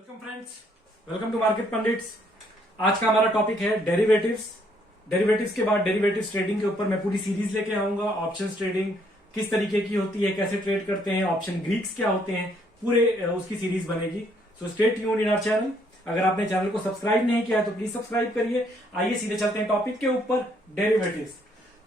Welcome friends, welcome to market pundits. आज का हमारा टॉपिक है डेरिवेटिव्स। डेरिवेटिव्स के बाद डेरिवेटिव्स ट्रेडिंग के ऊपर मैं पूरी सीरीज लेके आऊंगा। ऑप्शंस ट्रेडिंग किस तरीके की होती है, कैसे ट्रेड करते हैं, ऑप्शन ग्रीक्स क्या होते हैं, पूरे उसकी सीरीज बनेगी। So stay tuned in our channel. अगर आपने चैनल को सब्सक्राइब नहीं किया तो प्लीज सब्सक्राइब करिए। आइए सीधे चलते हैं टॉपिक के ऊपर, डेरिवेटिव्स।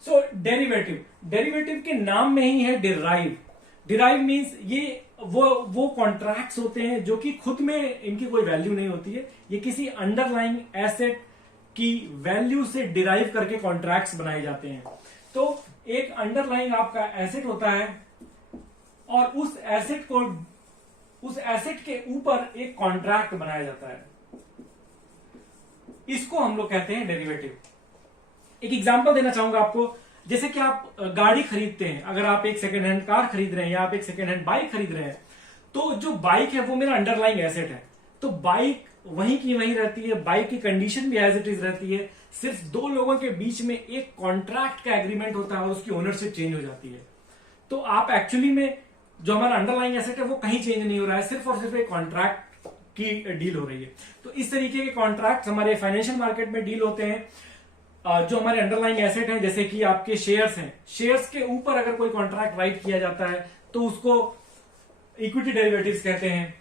सो डेरिवेटिव के नाम में ही है डिराइव। डिराइव मीन्स ये वो कॉन्ट्रैक्ट्स होते हैं जो कि खुद में इनकी कोई वैल्यू नहीं होती है। ये किसी अंडरलाइंग एसेट की वैल्यू से डिराइव करके कॉन्ट्रैक्ट्स बनाए जाते हैं। तो एक अंडरलाइंग आपका एसेट होता है और उस एसेट के ऊपर एक कॉन्ट्रैक्ट बनाया जाता है। इसको हम लोग कहते हैं डेरिवेटिव। एक एग्जांपल देना चाहूंगा आपको। जैसे कि आप गाड़ी खरीदते हैं, अगर आप एक सेकेंड हैंड कार खरीद रहे हैं या आप एक सेकेंड हैंड बाइक खरीद रहे हैं, तो जो बाइक है वो मेरा अंडरलाइंग एसेट है। तो बाइक वहीं की वहीं रहती है, बाइक की कंडीशन भी एज इट इज रहती है। सिर्फ दो लोगों के बीच में एक कॉन्ट्रैक्ट का एग्रीमेंट होता है और उसकी ओनरशिप चेंज हो जाती है। तो आप एक्चुअली में जो हमारा अंडरलाइंग एसेट है वो कहीं चेंज नहीं हो रहा है, सिर्फ और सिर्फ एक कॉन्ट्रैक्ट की डील हो रही है। तो इस तरीके के कॉन्ट्रैक्ट हमारे फाइनेंशियल मार्केट में डील होते हैं। जो हमारे अंडरलाइंग एसेट हैं, जैसे कि आपके शेयर्स हैं, शेयर्स के ऊपर अगर कोई कॉन्ट्रैक्ट राइट किया जाता है तो उसको इक्विटी डेरिवेटिव्स कहते हैं।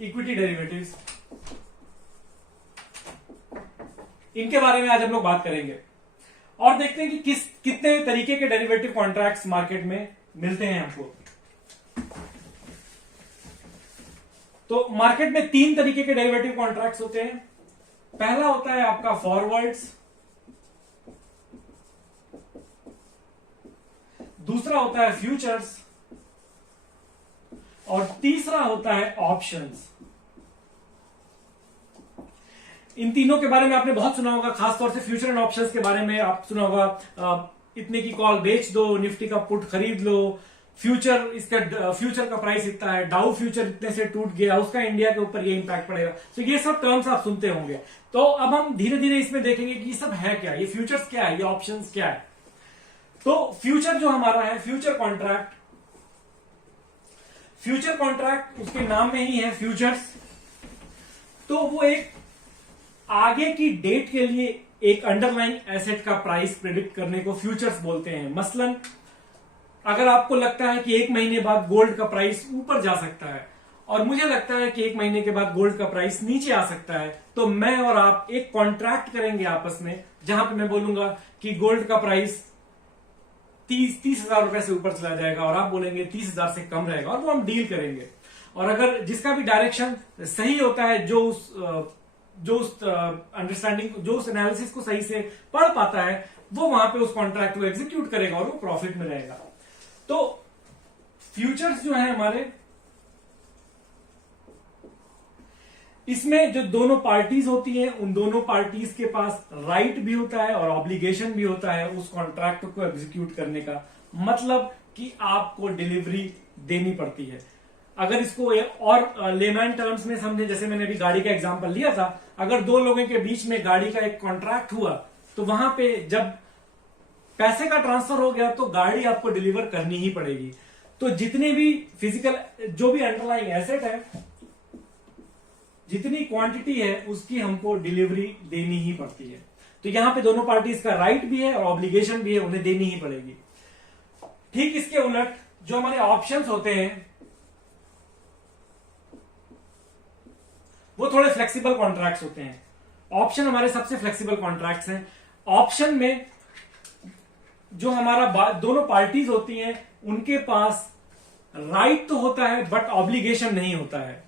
इक्विटी डेरिवेटिव्स, इनके बारे में आज हम लोग बात करेंगे और देखते हैं कि कितने तरीके के डेरिवेटिव कॉन्ट्रैक्ट्स मार्केट में मिलते हैं हमको। तो मार्केट में तीन तरीके के डेरिवेटिव कॉन्ट्रैक्ट्स होते हैं। पहला होता है आपका फॉरवर्ड्स, दूसरा होता है फ्यूचर्स और तीसरा होता है ऑप्शंस। इन तीनों के बारे में आपने बहुत सुना होगा, खासतौर से फ्यूचर एंड ऑप्शंस के बारे में आप सुना होगा। इतने की कॉल बेच दो, निफ्टी का पुट खरीद लो, फ्यूचर का प्राइस इतना है, डाउ फ्यूचर इतने से टूट गया, उसका इंडिया के ऊपर ये इंपैक्ट पड़ेगा। तो ये सब टर्म्स आप सुनते होंगे। तो अब हम धीरे धीरे इसमें देखेंगे कि ये सब है क्या, ये फ्यूचर्स क्या है, ये ऑप्शंस क्या है। तो फ्यूचर जो हमारा है, फ्यूचर कॉन्ट्रैक्ट उसके नाम में ही है फ्यूचर्स। तो वो एक आगे की डेट के लिए एक अंडरलाइंग एसेट का प्राइस प्रिडिक्ट करने को फ्यूचर्स बोलते हैं। मसलन अगर आपको लगता है कि एक महीने बाद गोल्ड का प्राइस ऊपर जा सकता है और मुझे लगता है कि एक महीने के बाद गोल्ड का प्राइस नीचे आ सकता है, तो मैं और आप एक कॉन्ट्रैक्ट करेंगे आपस में, जहां पे मैं बोलूंगा कि गोल्ड का प्राइस 30,000 रुपए से ऊपर चला जाएगा और आप बोलेंगे 30,000 से कम रहेगा, और वो हम डील करेंगे। और अगर जिसका भी डायरेक्शन सही होता है, जो उस अंडरस्टैंडिंग, जो उस एनालिसिस को सही से पढ़ पाता है, वो वहां पे उस कॉन्ट्रैक्ट को एग्जीक्यूट करेगा और वो प्रॉफिट में रहेगा। तो फ्यूचर्स जो है हमारे, इसमें जो दोनों पार्टीज होती हैं, उन दोनों पार्टीज के पास राइट भी होता है और ऑब्लिगेशन भी होता है उस कॉन्ट्रैक्ट को एग्जीक्यूट करने का। मतलब कि आपको डिलीवरी देनी पड़ती है। अगर इसको और लेमैन टर्म्स में समझे, जैसे मैंने अभी गाड़ी का एग्जांपल लिया था, अगर दो लोगों के बीच में गाड़ी का एक कॉन्ट्रैक्ट हुआ तो वहां पे जब पैसे का ट्रांसफर हो गया तो गाड़ी आपको डिलीवर करनी ही पड़ेगी। तो जितने भी फिजिकल, जो भी अंडरलाइंग एसेट है, जितनी क्वांटिटी है उसकी हमको डिलीवरी देनी ही पड़ती है। तो यहां पे दोनों पार्टीज का राइट भी है और ऑब्लिगेशन भी है, उन्हें देनी ही पड़ेगी। ठीक इसके उलट जो हमारे ऑप्शंस होते हैं वो थोड़े फ्लेक्सिबल कॉन्ट्रैक्ट्स होते हैं। ऑप्शन हमारे सबसे फ्लेक्सिबल कॉन्ट्रैक्ट्स हैं। ऑप्शन में जो हमारा दोनों पार्टीज होती हैं उनके पास राइट तो होता है बट ऑब्लिगेशन नहीं होता है।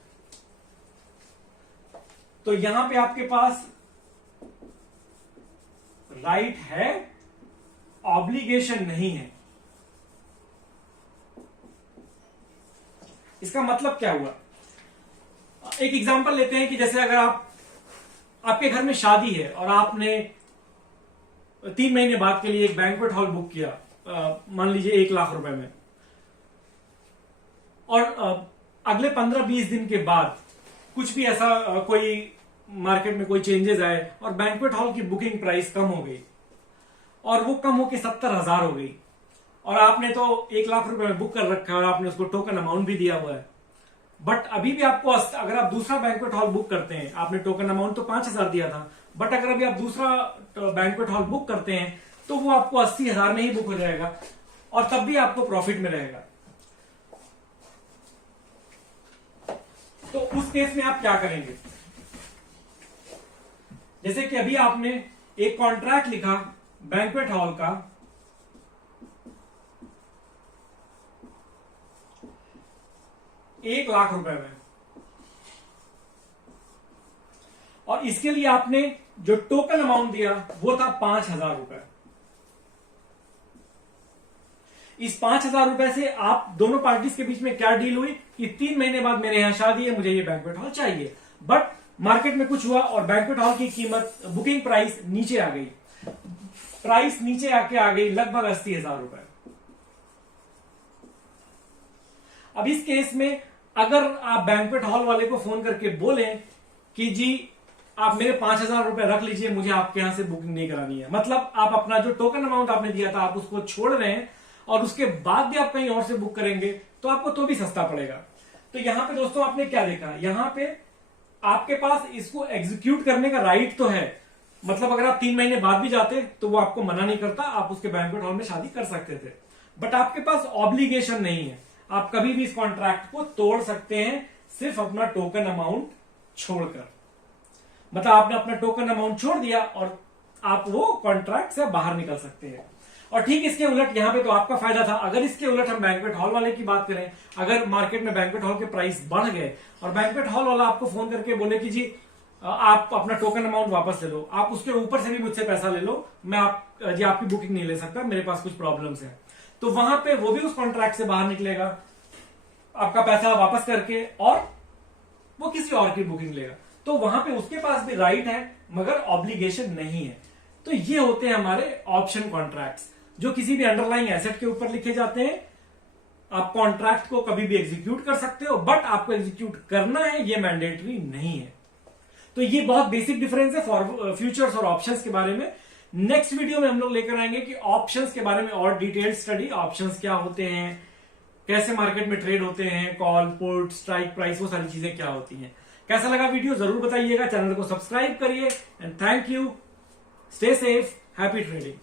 तो यहां पे आपके पास राइट है, ऑब्लिगेशन नहीं है। इसका मतलब क्या हुआ? एक एग्जांपल लेते हैं कि जैसे अगर आपके घर में शादी है और आपने 3 महीने बाद के लिए एक बैंक्वेट हॉल बुक किया, मान लीजिए 1 लाख रुपए में, और अगले 15-20 दिन के बाद कुछ भी ऐसा कोई मार्केट में कोई चेंजेस आए और बैंक्वेट हॉल की बुकिंग प्राइस कम हो गई और वो कम होकर 70,000 हो गई, और आपने तो 1 लाख रुपए में बुक कर रखा है और आपने उसको टोकन अमाउंट भी दिया हुआ है। बट अभी भी आपको अगर आप दूसरा बैंक्वेट हॉल बुक करते हैं, आपने टोकन अमाउंट तो 5,000 दिया था, बट अगर अभी आप दूसरा बैंक्वेट हॉल बुक करते हैं तो वो आपको 80,000 में ही बुक हो जाएगा और तब भी आपको प्रॉफिट में रहेगा। तो उस केस में आप क्या करेंगे, जैसे कि अभी आपने एक कॉन्ट्रैक्ट लिखा बैंक्वेट हॉल का 1,00,000 रुपए में, और इसके लिए आपने जो टोकन अमाउंट दिया वो था 5,000 रुपए। इस 5,000 रुपए से आप दोनों पार्टीज के बीच में क्या डील हुई कि 3 महीने बाद मेरे यहां शादी है, मुझे ये बैंक्वेट हॉल चाहिए, बट मार्केट में कुछ हुआ और बैंक्वेट हॉल की कीमत, बुकिंग प्राइस नीचे आ गई, प्राइस नीचे आके आ गई लगभग 80,000 रुपए। अब इस केस में अगर आप बैंक्वेट हॉल वाले को फोन करके बोले कि जी आप मेरे 5,000 रुपए रख लीजिए, मुझे आपके यहां से बुकिंग नहीं करानी है, मतलब आप अपना जो टोकन अमाउंट आपने दिया था आप उसको छोड़ रहे हैं और उसके बाद भी आप कहीं और से बुक करेंगे तो आपको तो भी सस्ता पड़ेगा। तो यहां पे दोस्तों आपने क्या देखा, यहां पे आपके पास इसको एग्जीक्यूट करने का राइट तो है, मतलब अगर आप 3 महीने बाद भी जाते तो वो आपको मना नहीं करता, आप उसके बैंक्वेट हॉल में शादी कर सकते थे, बट आपके पास ऑब्लिगेशन नहीं है, आप कभी भी इस कॉन्ट्रैक्ट को तोड़ सकते हैं सिर्फ अपना टोकन अमाउंट छोड़कर। मतलब आपने अपना टोकन अमाउंट छोड़ दिया और आप वो कॉन्ट्रैक्ट से बाहर निकल सकते हैं। और ठीक इसके उलट यहां पे तो आपका फायदा था। अगर इसके उलट हम बैंक्वेट हॉल वाले की बात करें, अगर मार्केट में बैंक्वेट हॉल के प्राइस बढ़ गए और बैंक्वेट हॉल वाला आपको फोन करके बोले कि जी आप अपना टोकन अमाउंट वापस ले लो, आप उसके ऊपर से भी मुझसे पैसा ले लो, मैं आपकी बुकिंग नहीं ले सकता, मेरे पास कुछ प्रॉब्लम्स है, तो वहां पे वो भी उस कॉन्ट्रैक्ट से बाहर निकलेगा आपका पैसा वापस करके और वो किसी और की बुकिंग लेगा। तो वहां पे उसके पास भी राइट है मगर ऑब्लिगेशन नहीं है। तो ये होते हैं हमारे ऑप्शन कॉन्ट्रैक्ट्स जो किसी भी अंडरलाइंग एसेट के ऊपर लिखे जाते हैं। आप कॉन्ट्रैक्ट को कभी भी एग्जीक्यूट कर सकते हो, बट आपको एग्जीक्यूट करना है ये मैंडेटरी नहीं है। तो ये बहुत बेसिक डिफरेंस है फॉर फ्यूचर्स और ऑप्शंस के बारे में। नेक्स्ट वीडियो में हम लोग लेकर आएंगे कि ऑप्शंस के बारे में और डिटेल्ड स्टडी, ऑप्शंस क्या होते हैं, कैसे मार्केट में ट्रेड होते हैं, कॉल, पुट, स्ट्राइक प्राइस, वो सारी चीजें क्या होती हैं। कैसा लगा वीडियो जरूर बताइएगा, चैनल को सब्सक्राइब करिए and thank you. Stay safe, happy trading.